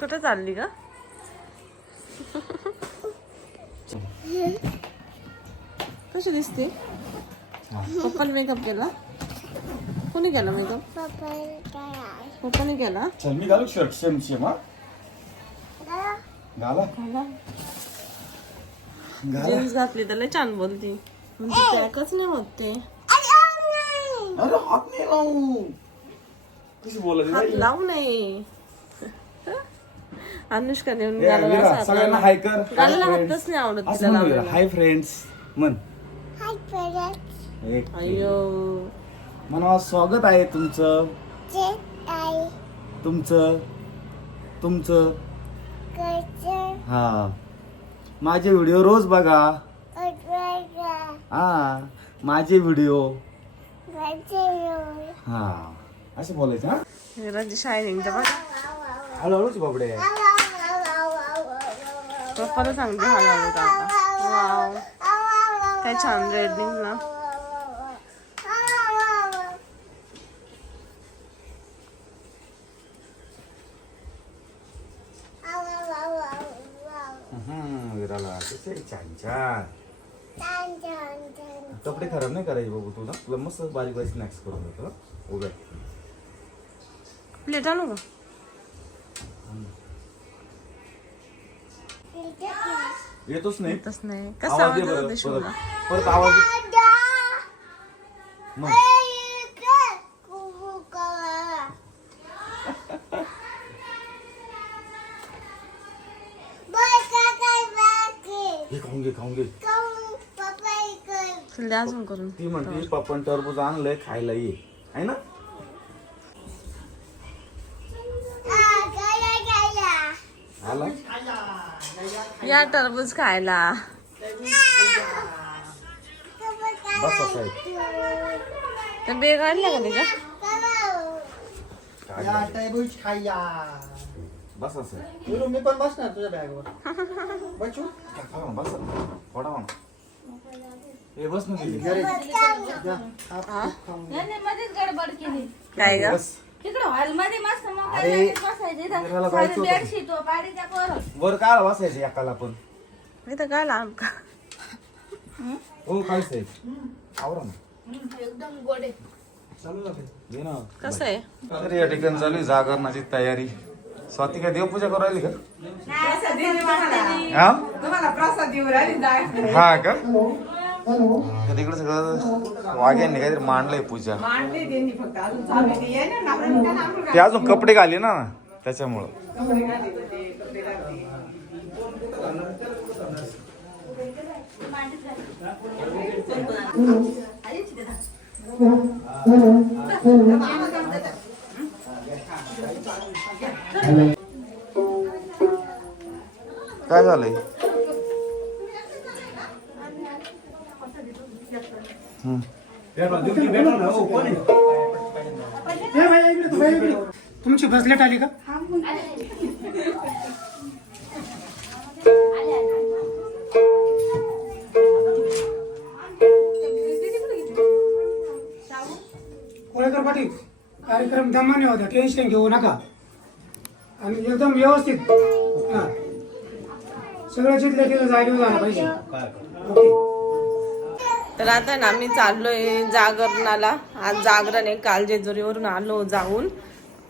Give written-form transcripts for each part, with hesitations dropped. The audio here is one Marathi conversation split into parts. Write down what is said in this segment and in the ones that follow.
कुठं चालली का? कशी दिसते? पप्पाने मेकअप केला? कोणी केला मेकअप? पप्पाने केला. चल मी घालू शर्ट सेम सेम. हा घाला जीन्स घातली तर लय छान बोलती. म्हणजे पॅकच नाही होत ते. अरे हात नाही लावू. कशी बोलत हात लावू नये. अनुष्का नेऊन गालाला सगळ्यांना हाय कर. गालाला हातच नाही आवडत तिला लावायला. हाय फ्रेंड्स म्हण. Hi friends. अय्यो म्हणा स्वागत आहे तुमचं. जे आई तुमचं तुमचं करते हा. माझे व्हिडिओ रोज बघा. उठवायला हा माझे व्हिडिओ. माझे हा असं बोलायचं. हा विराची शायनिंग तर बघ. हळूहळूच बाबडे. पप्पाला सांगते हळूहळू आता. वाव काय छान रेडनिंग ना. विराला छान छान. कपडे खराब नाही करायचे बाबू. तुला मस्त बारीक बारीक स्नॅक्स करून देतो. उभ्या प्लेट आणू का? येतोच नाही. येतच नाही. कसं आवाज दे आवाज बरं, देते शिवला? परत आवाज मग. हे खाऊन घे खाऊन घे. तुला अजून करून. ती म्हणते पप्पा टरबूज आणलंय खायला ये आहे ना. आला या टरबूज खायला. बस असं आहे. तर बेग आणला का त्याच्या? या टरबूज खायला. बस असं आहे. बोलू मी पण बसणार तुझ्या बॅगवर. बचू बस थोडा म्हणा. हे बस ना तिथे. मध्येच गडबड केली काय ग? बस तिकडे हॉल मध्ये मस्त मग अरे, बसायचे फिरायला जायचं होतं. बेडशीट पारीच्या पोरं वर काय बसायचं एकाला पण. मी तर काय लांब का? हो काय साहेब आवरा ना. एकदम गोडे घे ना. कसं आहे? तर या ठिकाणी चालू आहे जागरणाची तयारी. स्वाती काय देवपूजा करू राहिली का? हा? हा का? तर तिकडे सगळं वाघ्यांनी काहीतरी मांडलंय पूजा. ते अजून कपडे घाले ना त्याच्यामुळं. काय झालंय? तुमची बसलेट आली का? कोळेकर पाटील कार्यक्रम दमाने होता. टेन्शन घेऊ नका आणि एकदम व्यवस्थित. हा सगळं जिथल्या तिथं जागेवर झालं पाहिजे. ओके. तर आता ना आम्ही चाललोय जागरणाला. आज जागरण आहे. काल जेजुरीवरून आलो जाऊन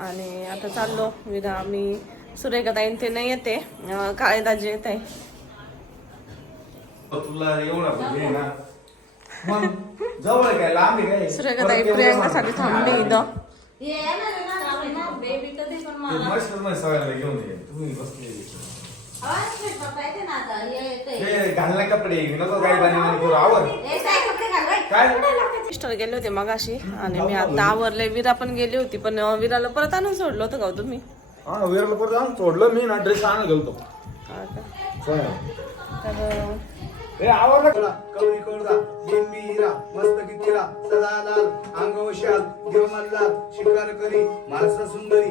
आणि आता चाललो. विरा आम्ही सुरेखाताईन ते नाही येते. काळेदाजी येत आहे. तुला एवढा ना मग जवळ काय लांब आहे काय? सुरेखाताई प्रियांकासाठी थांबली इथं. बेबी कधी पण ते मस्त मस्त सगळ्यांना घेऊन ये. तुम्ही बसले ते घालणे कपडे नको काही बानी करू. आवड काय मिस्टर गेले होते मगाशी आणि मी आता आवरले. विरा पण गेली होती पण विराला परत आणून सोडलं होतं का हो तुम्ही? हा वेरला परत जाऊन सोडलं मी ना. ड्रेस आणत गेलतो. हा का? तर तर आवडला कवळी कळदा लिंबी हिरा मस्त कितीला सदा लाल अंगवशाल देव मल्हार शिकार करी माणसा सुंदरी.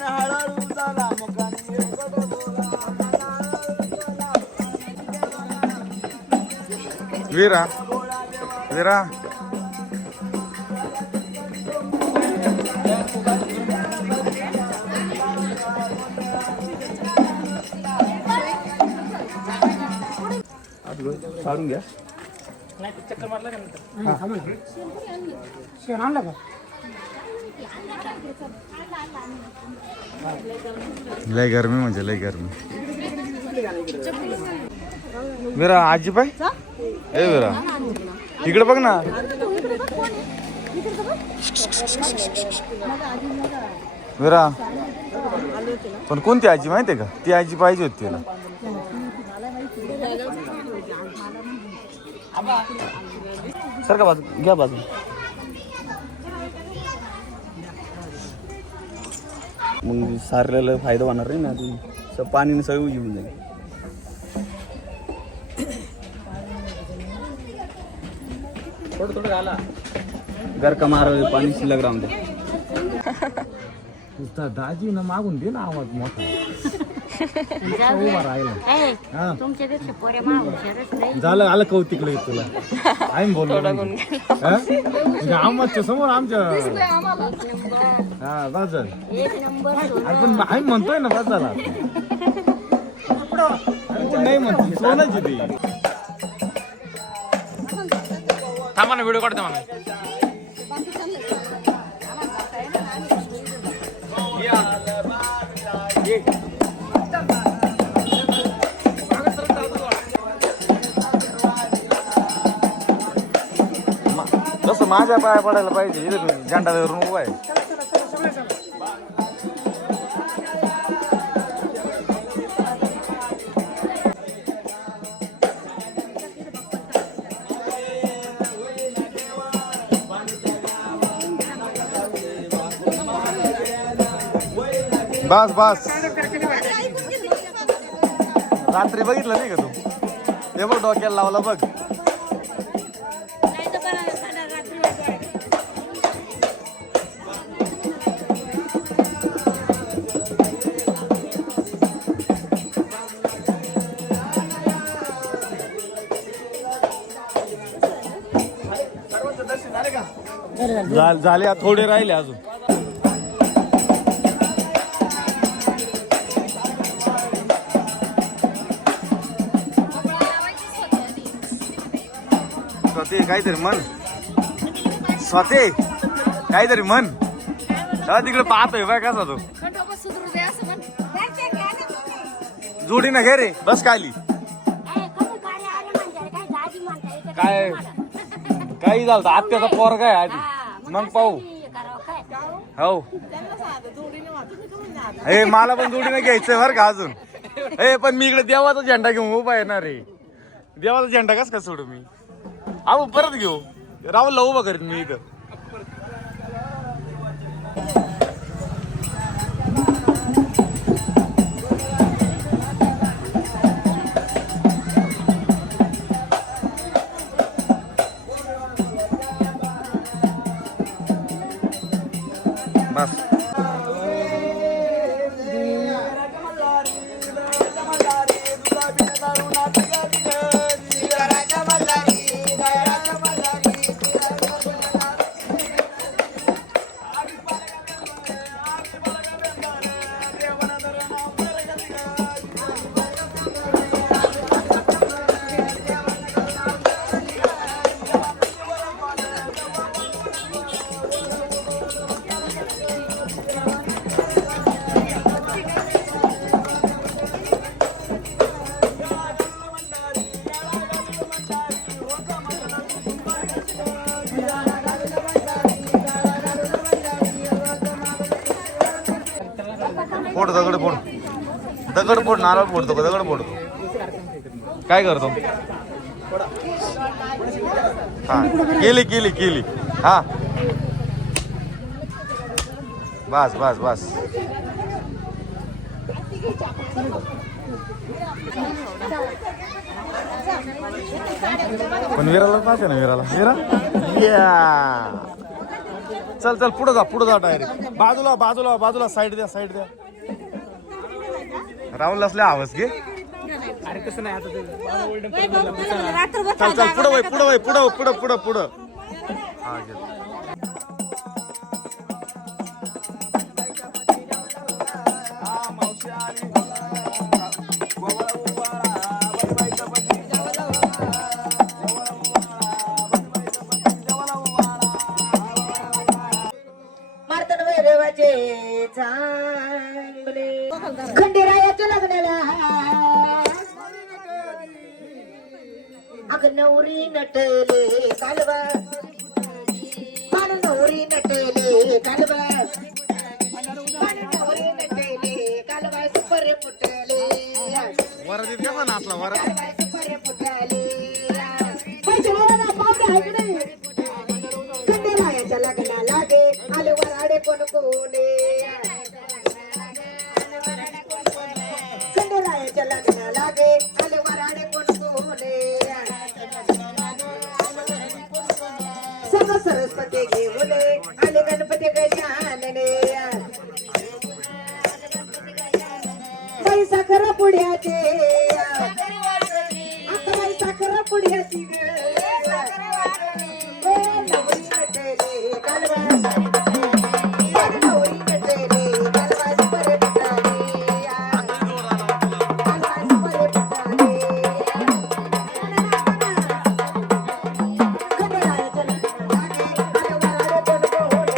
हळू झाला मुखाने वीरा वीरा काढून घ्या. शेण आणलं का? लय गरमी म्हणजे लय गरमी. वीरा आजी पाय ए वीरा इकडे बघ ना. वीरा पण कोणती आजी माहितीये का? ती आजी पाहिजे होती तिला. सर का बाजू घ्या बाजू. मग सारलेला फायदा होणार नाही ना. ती पाणी सगळं घेऊन जाईल. थोडं थोडं घाला. घर का मार पाणी शिल्लक राहून दे. दाजी ना मागून दे ना आवाज मोठा. उभा राहिला झालं आलं कौतिक लगेच तुला. आम्ही बोललो आमच्या समोर आमच्या हा बस झालं. पण आम्ही म्हणतोय ना बस झाला. नाही म्हणतो सोनाची ती. थांबा ना व्हिडिओ काढतो मला. जसं माझ्या पाया पडायला पाहिजे. इथे तुम्ही झेंडा धरून उभा आहे. बस बस. रात्री बघितलं नाही का तू? ते बघ डोक्याला लावला बघ. झाले थोडे राहिले अजून. स्वते काहीतरी म्हण. स्वते काहीतरी म्हण. तिकडे पाहतोय बाय कसा तो. जोडी ना घे रे. बस खाली. काय काही झालं आत्याचा पोरगा आहे आधी मग पाहू. हो हे मला पण जोडीने घ्यायचंय बरं का अजून. हे पण मी इकडे देवाचा झेंडा घेऊन उभा येणार रे. देवाचा झेंडा कस का सोडू मी. अहो परत घेऊ. राहुलला उभा करीत मी इथं. बस फोड दगड फोड. दगड फोड. नारळ फोडतो का दगड फोडतो. काय करतो. हा केली केली केली. हा बस बस बस. पण विराला पाहिजे ना. विराला विरा या. चल चल पुढे जा डायरेक्ट. बाजूला बाजूला बाजूला. साईड द्या साईड द्या. राहुल असल्या आवाज घे. अरे तसं नाही आता ते रात्रभर चल चल पुढं वय पुढं वय पुढं पुढं पुढं पुढं हा घे. मार्तन भैरवाचे चांगले खंडेरायाच्या लग्नाला अग नवरी नटले कालवा मान नवरी नटले कालवा मान नवरी नटले कालवा सुपरे फुटले वरातीत का पण असला वरात कालवा सुपरे फुटले पैसे वाला पावले आहे की नाही खंडेरायाच्या लग्नाला गे आले वराडे कोण कोणे खंडेरायाच्या लग्नाला गे आले वराडे कोण कोणे सर्व सरस्वती घेऊन आले गणपती गजानने बाई साखर पुढ्याचे आता बाई साखर पुढ्याची नवरी नटले कालवा नवरी नटले कालवा सुपरे फुटले कालवा सुपरे फुटले खंडेरायाच्या लग्नाला गे आले वराडे कोण कोणे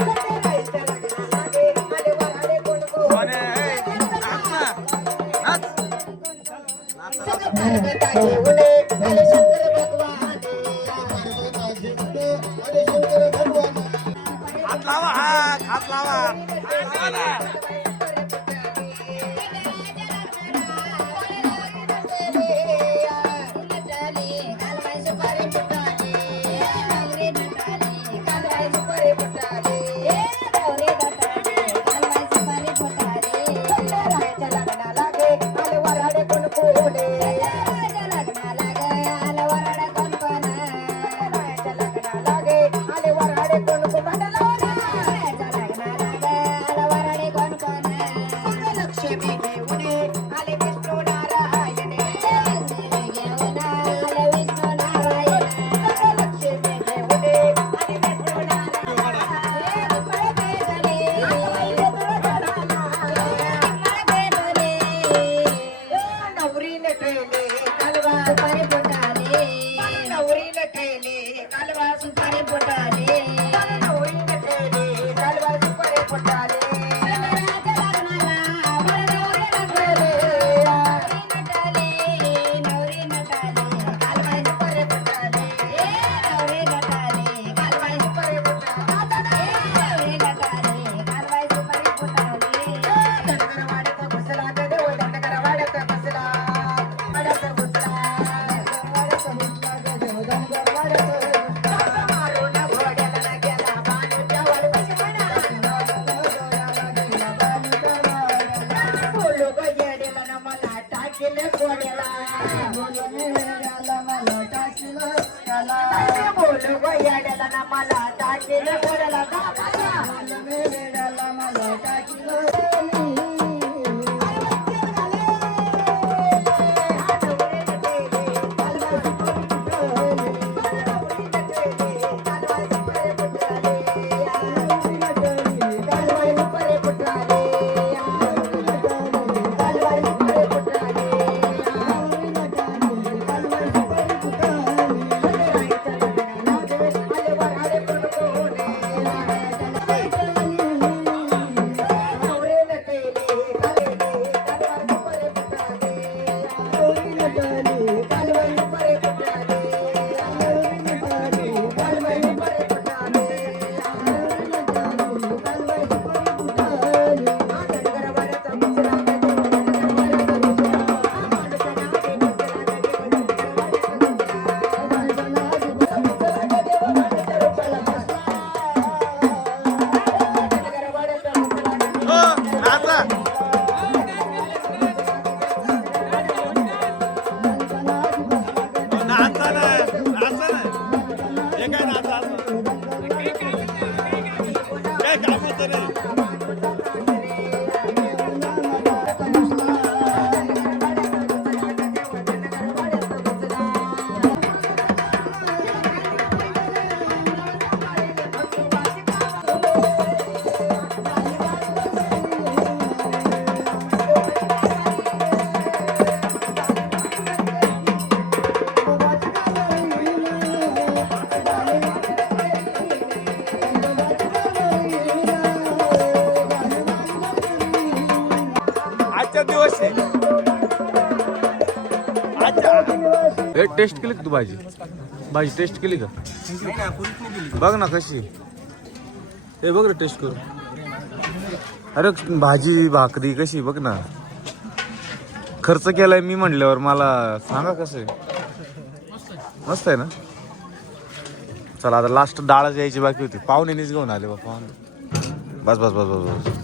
खंडेरायाच्या लग्नाला गे आले वराडे कोण कोणे सगळं उडे आले शंकर भगवान हात लावा हात लावा लक्ष्मी घेऊन आले विष्णू नारायण लक्ष्मी घेऊन आले विष्णू नारायण नवरी नटले कालवा सुपारी फुटाले नवरी नटले कालवा सुपारी फुटाले नवरी नटले कालवा सुपारी फुटाले बोलू गयाड्याला ना मला टाकेल कोणाला टेस्ट केली का तू भाजी भाजी टेस्ट केली का बघ ना कशी हे बघ रे टेस्ट करू अरे भाजी भाकरी कशी बघ ना खर्च केलाय मी म्हणल्यावर मला सांगा कसं आहे मस्त आहे ना चला आता लास्ट डाळच यायची बाकी होती पाहुणेनीच घेऊन आले बाबा बस बस बस बस बस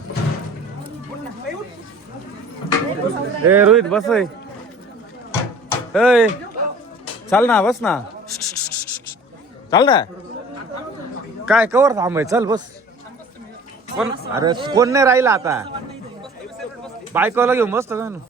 ए रोहित बस ए चाल ना बस ना चाल ना काय कवर थांबाय चल बस कोण अरे कोण नाही राहिला आता बायकोला घेऊन बसतो का